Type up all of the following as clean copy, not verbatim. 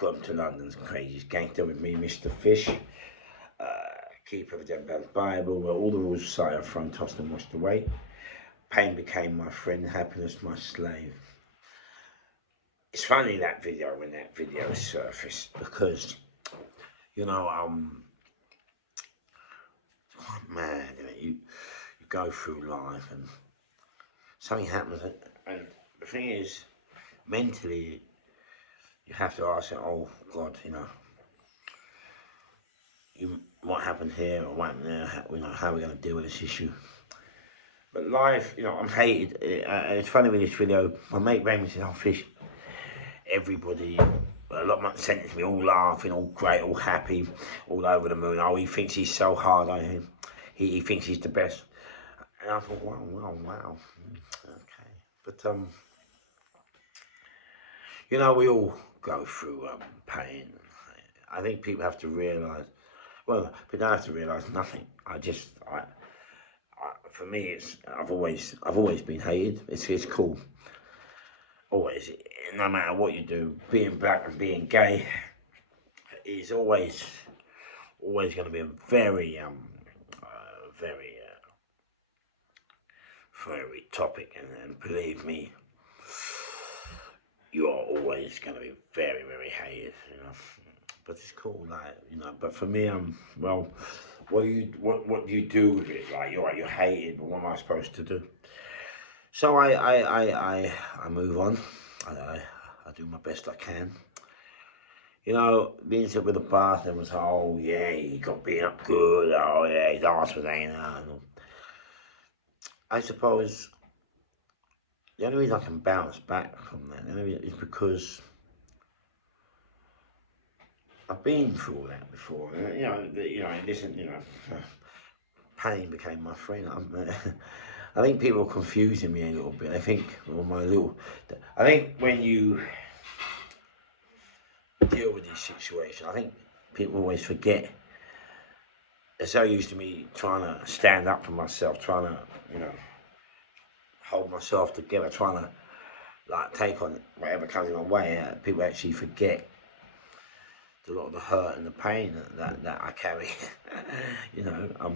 Welcome to London's Craziest Gangster with me, Mr. Fish. Keeper of the Dead Bible, where all the rules of society are thrown, tossed and washed away. Pain became my friend, happiness my slave. It's funny that video when that video surfaced because, you know, man, you go through life and something happens, and the thing is, mentally, you have to ask, oh God, what happened here or what happened there, how are we going to deal with this issue? But life, I'm hated. It's funny with this video, my mate rang me and said, oh Fish, everybody, a lot of my sentenced me, all laughing, all great, all happy, all over the moon. Oh, he thinks he's so hard on him. He thinks he's the best. And I thought, wow. Okay. But, we all go through pain. I think people have to realise, well, people don't have to realise nothing. For me, I've always been hated. It's cool. Always, no matter what you do, being black and being gay is always going to be a very very topic, and believe me, you are always going to be very, very hated, But it's cool, But for me, well, what do you do with it? Like, you're hated, but what am I supposed to do? So I move on. I do my best I can. The incident with the bathroom was, oh yeah, he got beat up good. Oh yeah, his arse was hanging out. I suppose the only reason I can bounce back from that is because I've been through all that before. Pain became my friend. I think people are confusing me a little bit. I think when you deal with these situations, I think people always forget. It's so used to me trying to stand up for myself, trying to, hold myself together, trying to take on whatever comes in my way. People actually forget a lot of the hurt and the pain that I carry.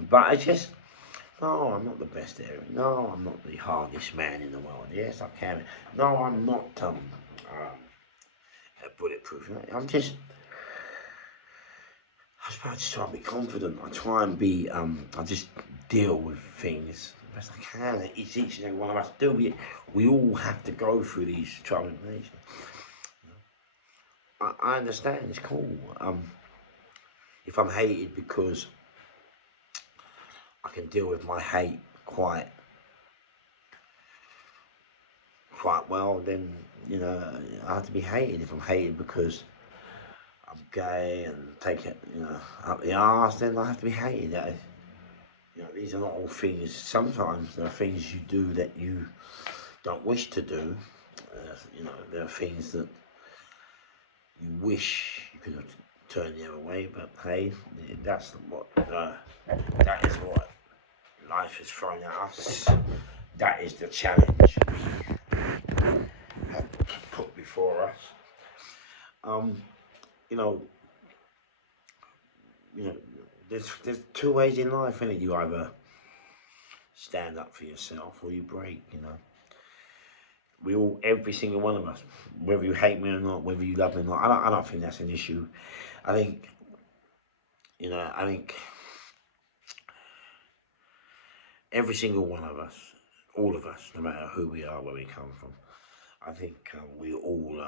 But I just, no, I'm not the best at it. No, I'm not the hardest man in the world. Yes, I can. No, I'm not bulletproof. I just try to be confident. I try and be, I just deal with things the best I can. It's each and every one of us do. We all have to go through these trials. I understand, it's cool. If I'm hated because I can deal with my hate quite well, then, I have to be hated. If I'm hated because I'm gay and take it, up the arse, then I have to be hated. These are not all things. Sometimes there are things you do that you don't wish to do. There are things that you wish you could have turned the other way, but hey, that is what life has thrown at us. That is the challenge we have put before us. There's two ways in life, innit? You either stand up for yourself or you break. We all, every single one of us, whether you hate me or not, whether you love me or not, I don't think that's an issue. I think every single one of us, all of us, no matter who we are, where we come from, I think we all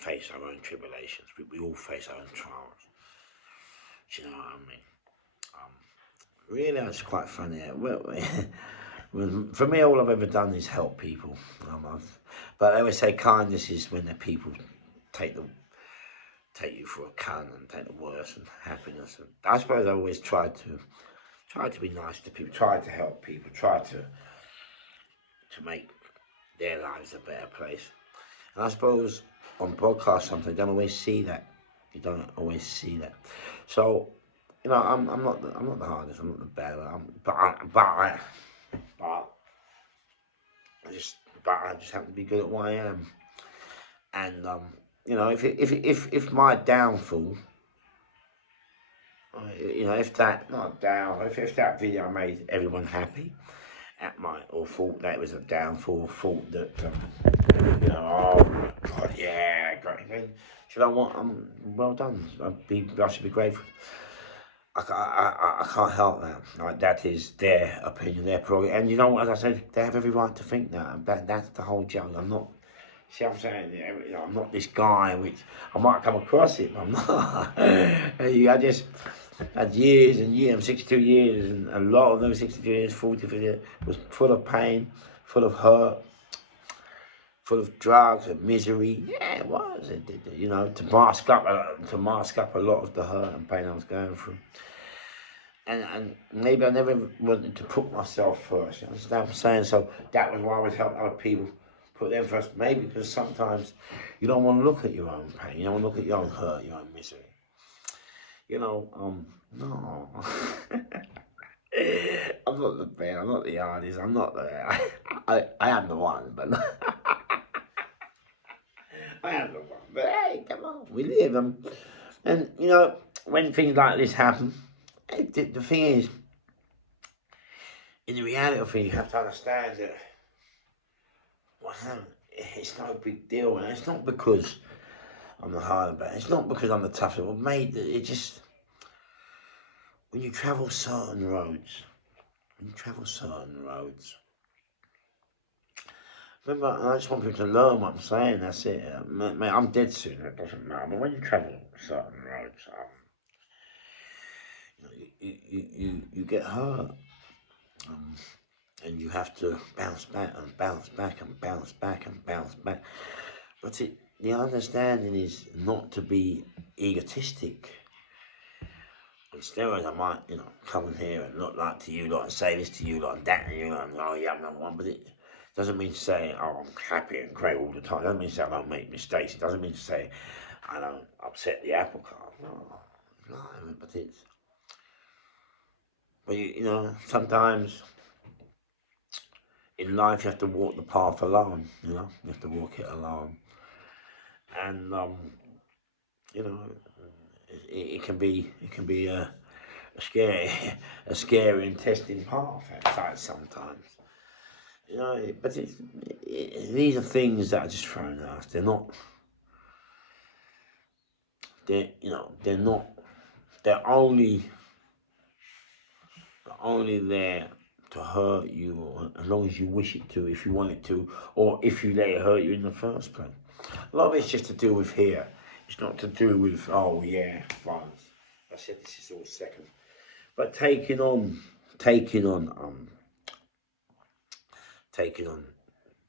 face our own tribulations. We all face our own trials. Do you know what I mean? Really, it's quite funny. For me, all I've ever done is help people. But I always say kindness is when the people take you for a cunt and take the worst, and happiness. And I suppose I always tried to be nice to people, tried to help people, tried to make their lives a better place. And I suppose on podcasts sometimes you don't always see that. You don't always see that. So, I'm not the hardest. I'm not the bad one. But I just happen to be good at what I am. And you know, if my downfall, you know, if that not down, if that video made everyone happy, that might, or thought that was a downfall, thought that you know, oh God, yeah, great. Then, do you know what? Well done. I should be grateful. I can't help that. Like, that is their opinion, their prerogative. And you know what? As I said, they have every right to think that. That's the whole joke. I'm not. See what I'm saying? You know, I'm not this guy, which I might come across it, but I'm not. I just had years and years, I'm 62 years, and a lot of those 62 years, 40 years, was full of pain, full of hurt, full of drugs and misery. Yeah, it was. You know, to mask up a lot of the hurt and pain I was going through. And maybe I never wanted to put myself first. You understand what I'm saying? So that was why I was helping other people put them first. Maybe because sometimes you don't want to look at your own pain. You don't want to look at your own hurt, your own misery. You know, no. I'm not the band, I'm not the artist, I'm not the. I am the one, but I am the one. But hey, come on, we live. And you know, when things like this happen, the thing is, in the reality of things, you have to understand that what happened, it's no big deal, and it's not because I'm the harder man. It's not because I'm the tougher. Well, mate, it just when you travel certain roads, remember, I just want people to learn what I'm saying. That's it, mate. I'm dead soon. It doesn't matter. But when you travel certain roads, you get hurt, um, and you have to bounce back and bounce back and bounce back and bounce back. But the understanding is not to be egotistic. On steroids, I might, you know, come in here and look like to you, like, and say this to you, like, and that, and you, like, oh, yeah, I'm number one. But it doesn't mean to say, oh, I'm happy and great all the time. It doesn't mean to say I don't make mistakes. It doesn't mean to say I don't upset the apple cart. No, but you know, sometimes in life you have to walk the path alone. You know, you have to walk it alone, and you know, it can be a scary, a scary and testing path at times sometimes. You know, but these are things that are just thrown at us. They're not. You know, they're not. They're only there to hurt you, or as long as you wish it to, if you want it to, or if you let it hurt you in the first place. A lot of it's just to do with here. It's not to do with, oh yeah, violence. I said this is all second. But taking on, taking on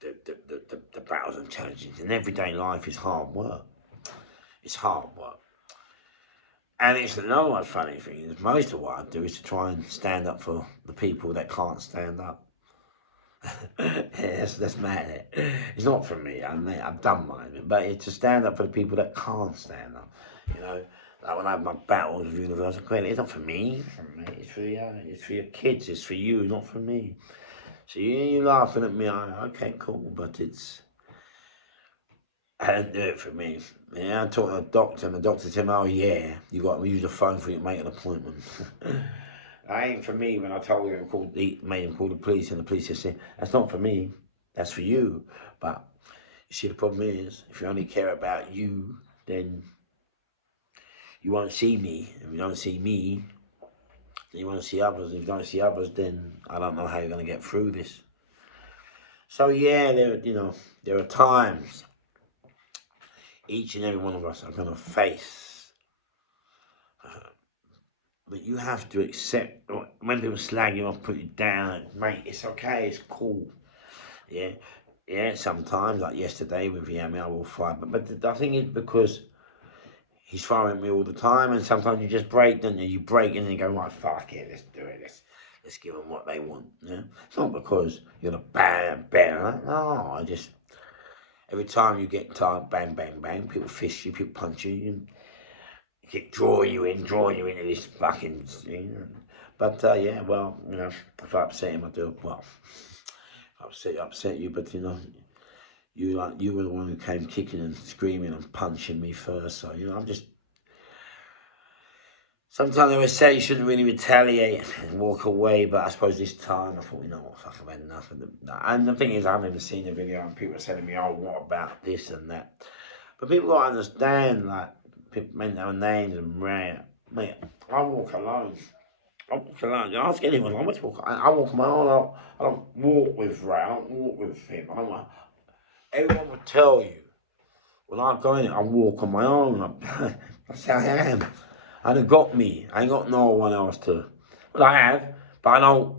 the battles and challenges in everyday life is hard work. It's hard work. And it's another one funny thing is most of what I do is to try and stand up for the people that can't stand up. Yeah, that's mad. It's not for me. I've done mine, but it's to stand up for the people that can't stand up. You know, like when I have my battles with Universal Credit, it's not for me. It's for your kids. It's for you, not for me. So you laughing at me? Okay, cool, but I didn't do it for me. Yeah, I talked to a doctor, and the doctor said, "Oh yeah, you got to use the phone for you to make an appointment." That ain't for me. When I told him, made him call the police, and the police just said, "That's not for me. That's for you." But you see, the problem is, if you only care about you, then you won't see me. If you don't see me, then you won't see others. If you don't see others, then I don't know how you're going to get through this. So yeah, there are times each and every one of us are going to face. But you have to accept when people slag you off, put you down, mate. It's okay, it's cool. Yeah, yeah. Sometimes, like yesterday with Yami, I will fight. But the thing is, because he's firing me all the time, and sometimes you just break, don't you? You break and then you go, right, fuck it, let's do it. Let's give them what they want. Yeah, it's not because you're the bad. No, I just every time you get tired, bang, bang, bang. People fist you, people punch you. Keep drawing you into this fucking thing. But yeah, well, you know, if I upset him, I do. Well, if I upset you, but you know, you were the one who came kicking and screaming and punching me first. So I'm just. Sometimes I would say you shouldn't really retaliate and walk away, but I suppose this time I thought, what, fuck, I've had enough of them. And the thing is, I've never seen the video, and people are telling me, oh, what about this and that? But people got to understand, like, people make their names and rant. Mate, I walk alone. I walk alone. Ask anyone, I walk. I walk on my own. I don't walk with Ray. I don't walk with him. Everyone will tell you when I go in, I walk on my own. That's how I am. I ain't got me. I ain't got no one else to. Well, I have, but I don't.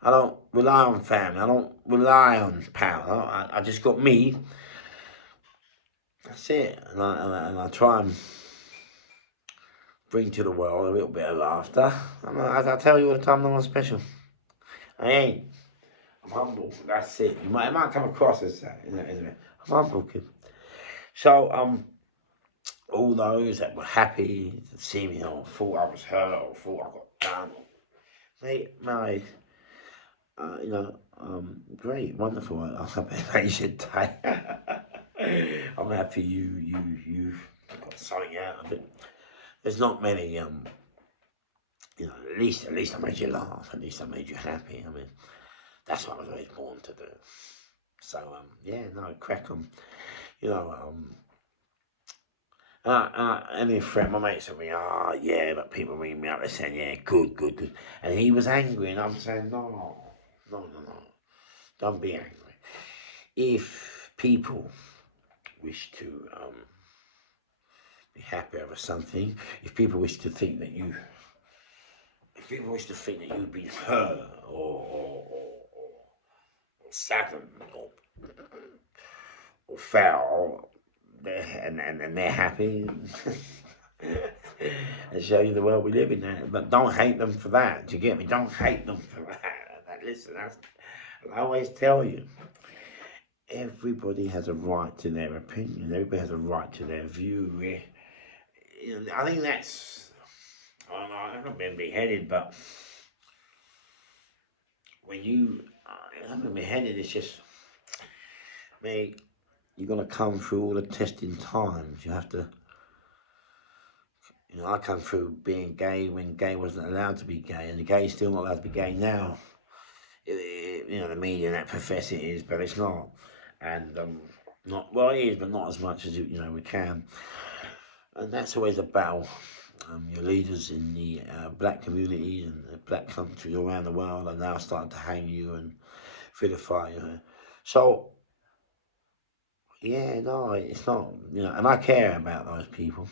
I don't rely on family. I don't rely on power. I just got me. That's it. And I try and bring to the world a little bit of laughter. And as I tell you all the time, no one's special. I ain't. I'm humble. That's it. It might come across as that, isn't it? I'm humble, kid. So all those that were happy to see me, or thought I was hurt, or thought I got done, mate, great, wonderful. I hope it makes your day. I'm happy you got something out of it. There's not many, at least I made you laugh. At least I made you happy. I mean, that's what I was always born to do. So crack on. Any friend, my mate said to me, but people ring me up, they're saying, yeah, good. And he was angry, and I'm saying, no, don't be angry. If people wish to be happy over something, if people wish to think that you've been hurt or saddened or foul, and they're happy, and show you the world we live in now. But don't hate them for that. Do you get me? Don't hate them for that. Listen, I always tell you, everybody has a right to their opinion. Everybody has a right to their view. I think that's. I haven't been beheaded, but when you haven't been beheaded, it's just, mate, you're gonna come through all the testing times. You have to. I come through being gay when gay wasn't allowed to be gay, and the gay's still not allowed to be gay now. The media that profess it is, but it's not. And not well, it is, but not as much as we can. And that's always a battle. Your leaders in the black communities and the black countries around the world are now starting to hang you and vilify you. So, it's not, and I care about those people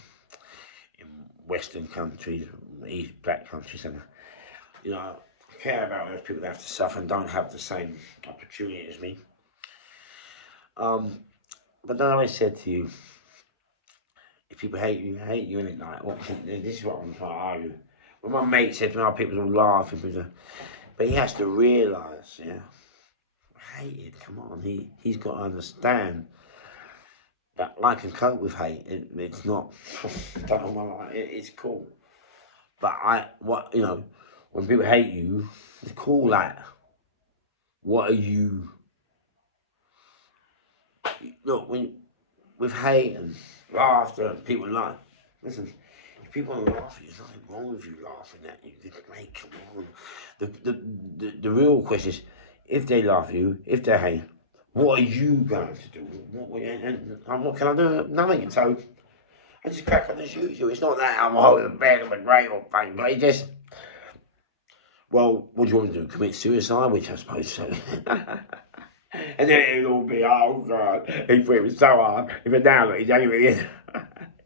in Western countries, East black countries, and I care about those people that have to suffer and don't have the same opportunity as me. But then I said to you, if people hate you, and it's like, this is what I'm trying to argue. When my mate said to me, people are laughing, but he has to realise, hated, come on, he's got to understand that I can cope with hate. It's not, it's cool. But when people hate you, it's cool, like, what are you, look, with hate and laughter, and people laugh, listen, if people laugh at you, there's nothing wrong with you laughing at you. Mate, come on. The real question is, if they laugh at you, if they hate, what are you going to do? What can I do? Nothing. So I just crack on as usual. It's not that I'm holding the bag of a great or thing, but it just, well, what do you want to do? Commit suicide? Which I suppose so. And then it'll all be, oh God, he thought it was so hard. If it now, look, he's only at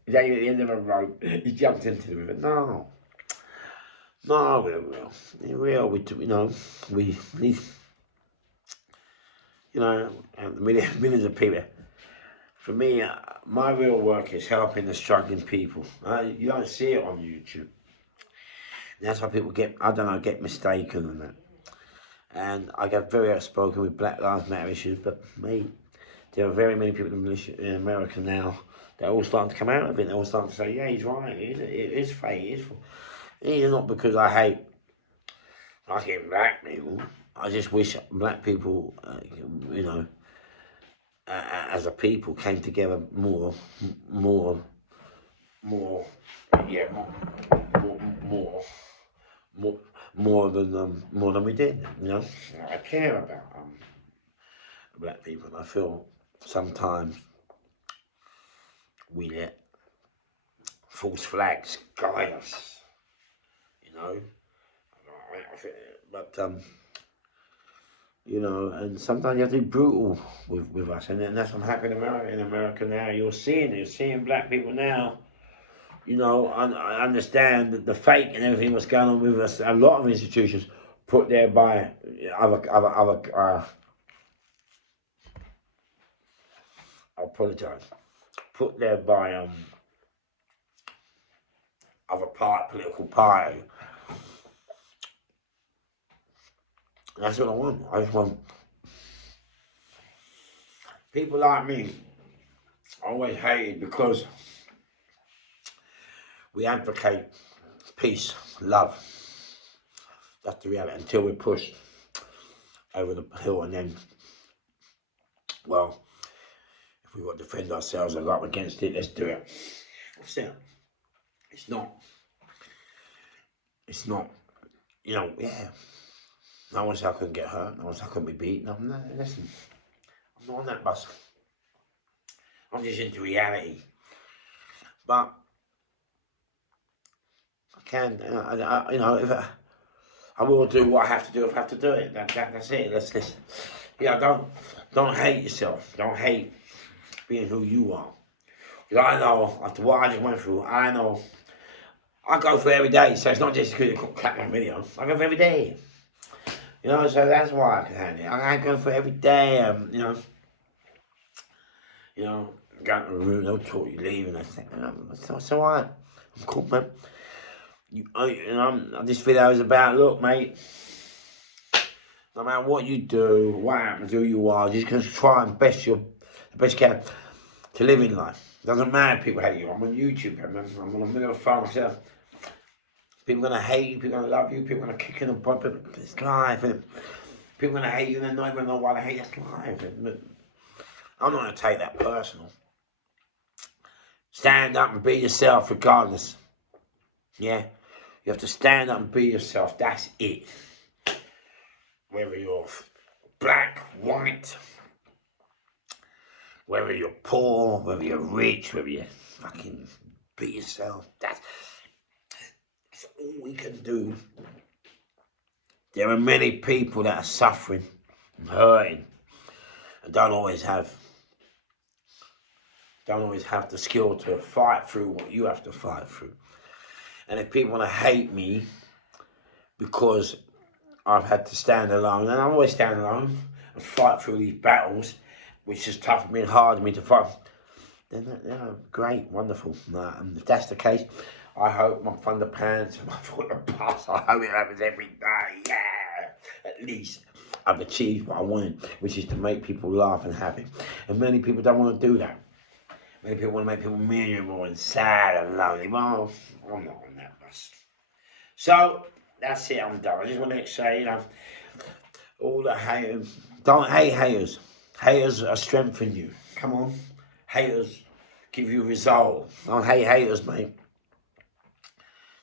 the end of a rope. He jumped into the river. No, we're real. We're real. Millions of people. For me, my real work is helping the struggling people. You don't see it on YouTube. That's why people get mistaken and that. And I get very outspoken with Black Lives Matter issues, but there are very many people in America now that are all starting to come out of it. They're all starting to say, yeah, he's right, it is fake, it is not because I hate black people. I just wish black people, as a people came together more, more, yeah, more, more than we did. You know, I care about black people. And I feel sometimes we let false flags guide us. You know, but you know, and sometimes you have to be brutal with us, and that's what happened in America. In America now, you're seeing black people now. You know, I understand that the fake and everything what's going on with us. A lot of institutions put there by other. I apologise. Put there by political party. That's what I want. I just want people like me. Always hated because we advocate peace, love. That's the reality. Until we're pushed over the hill, and then, well, if we've got to defend ourselves and up against it, let's do it. That's it. It's not. You know. Yeah. No one said I couldn't get hurt. No one said I couldn't be beaten. No, listen. I'm not on that bus. I'm just into reality. But I can, you know, if I will do what I have to do if I have to do it. That's it. Let's yeah, don't hate yourself. Don't hate being who you are. Because I know, after what I just went through, I know I go for every day. So it's not just because you clap my video. I go for every day. You know, so that's why I can handle it. I go for every day. You know, go to the room, they'll talk you leaving. I think, it's all right. I'm cool, man. You know, this video is about, look, mate, no matter what you do, what happens, who you are, just gonna try and the best you can to live in life. Doesn't matter if people hate you. I'm on YouTube, I'm on a middle of phone myself. People are gonna hate you, people are gonna love you, people are gonna kick in the butt. It's life, and people are gonna hate you and they're not even know why they hate you. That's life. I'm not gonna take that personal. Stand up and be yourself regardless. Yeah? You have to stand up and be yourself. That's it. Whether you're black, white, whether you're poor, whether you're rich, whether you fucking be yourself. That's all we can do. There are many people that are suffering and hurting and don't always have the skill to fight through what you have to fight through. And if people want to hate me because I've had to stand alone, and I always stand alone and fight through these battles, which is tough for me and hard for me to fight, then great, wonderful. And if that's the case, I hope my underpants and my foot of bus, I hope it happens every day. Yeah, at least I've achieved what I wanted, which is to make people laugh and happy. And many people don't want to do that. Many people want to make people miserable and sad and lonely. Well, I'm not on that bus. So that's it. I'm done. I just want to say, you know, all the haters, don't hate haters. Haters are strengthening you. Come on, haters give you resolve. Don't hate haters, mate.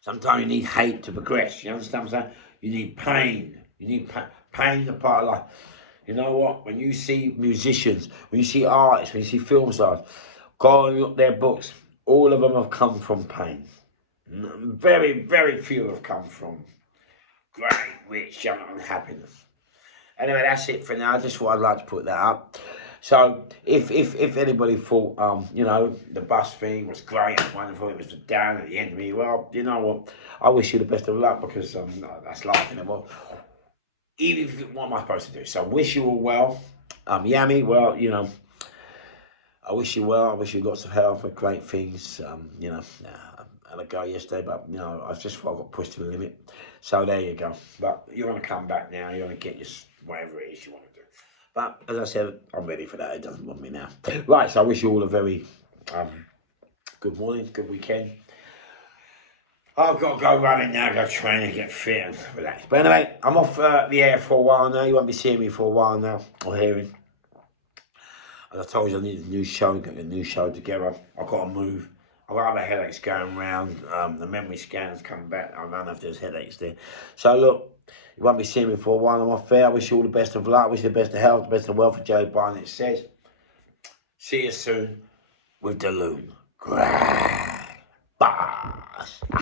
Sometimes you need hate to progress. You understand what I'm saying? You need pain. You need pain is a part of life. You know what? When you see musicians, when you see artists, when you see film stars, go and look their books. All of them have come from pain. Very, very few have come from great, rich, young, and happiness. Anyway, that's it for now. I just thought I'd like to put that up. So if anybody thought you know, the bus thing was great and wonderful, it was down at the end of me, well, you know what? I wish you the best of luck because that's life, you know. Even if what am I supposed to do? So I wish you all well. Yami, well, you know, I wish you well. I wish you lots of health and great things. You know, I had a go yesterday, but you know, I just thought I got pushed to the limit. So there you go. But you're gonna come back now. You're gonna get your whatever it is you want to do. But as I said, I'm ready for that. It doesn't bother me now. Right. So I wish you all a very good morning, good weekend. I've got to go running now, go train and get fit and relax. But anyway, I'm off the air for a while now. You won't be seeing me for a while now, or hearing. As I told you, I need a new show, get a new show together. I've got to move. I've got other headaches going round. The memory scan's coming back. I don't know if there's headaches there. So look, you won't be seeing me for a while. I'm off there. I wish you all the best of luck. I wish you the best of health, the best of wealth for Joe Biden. It says, see you soon with the loon. Bye.